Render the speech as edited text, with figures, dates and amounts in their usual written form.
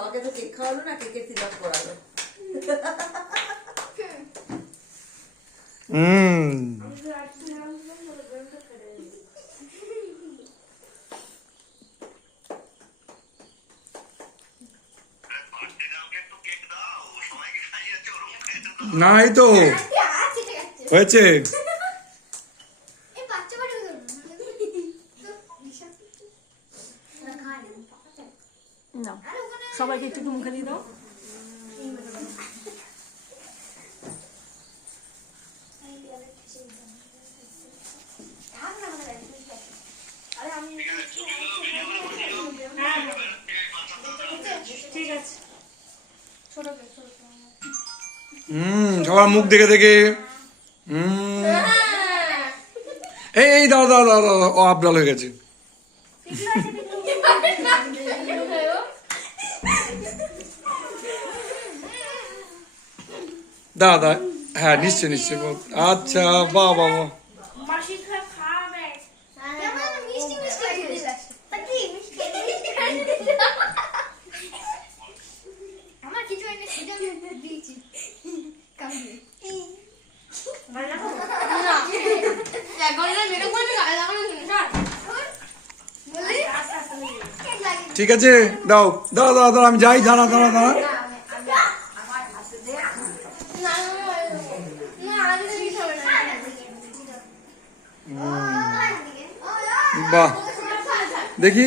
বাবাকে তো কেক খাওয়ালো না, কেকের তিলক করালো। না এই তো হয়েছে। সবাইকে একটু মুখে দিয়ে দাও। ঠিক আছে, সবার মুখ দেখে দেখে। এই দাও দাও দাও দাও, ও আবদাল হয়ে গেছে। দাও দাও, হ্যাঁ নিশ্চয় নিশ্চয়। আচ্ছা, বাহ বাহ বাহ। ঠিক আছে, দাও দাও দাও দাও, আমি যাই। দাঁড়া দাঁড়া দাঁড়া। বাহ, দেখি।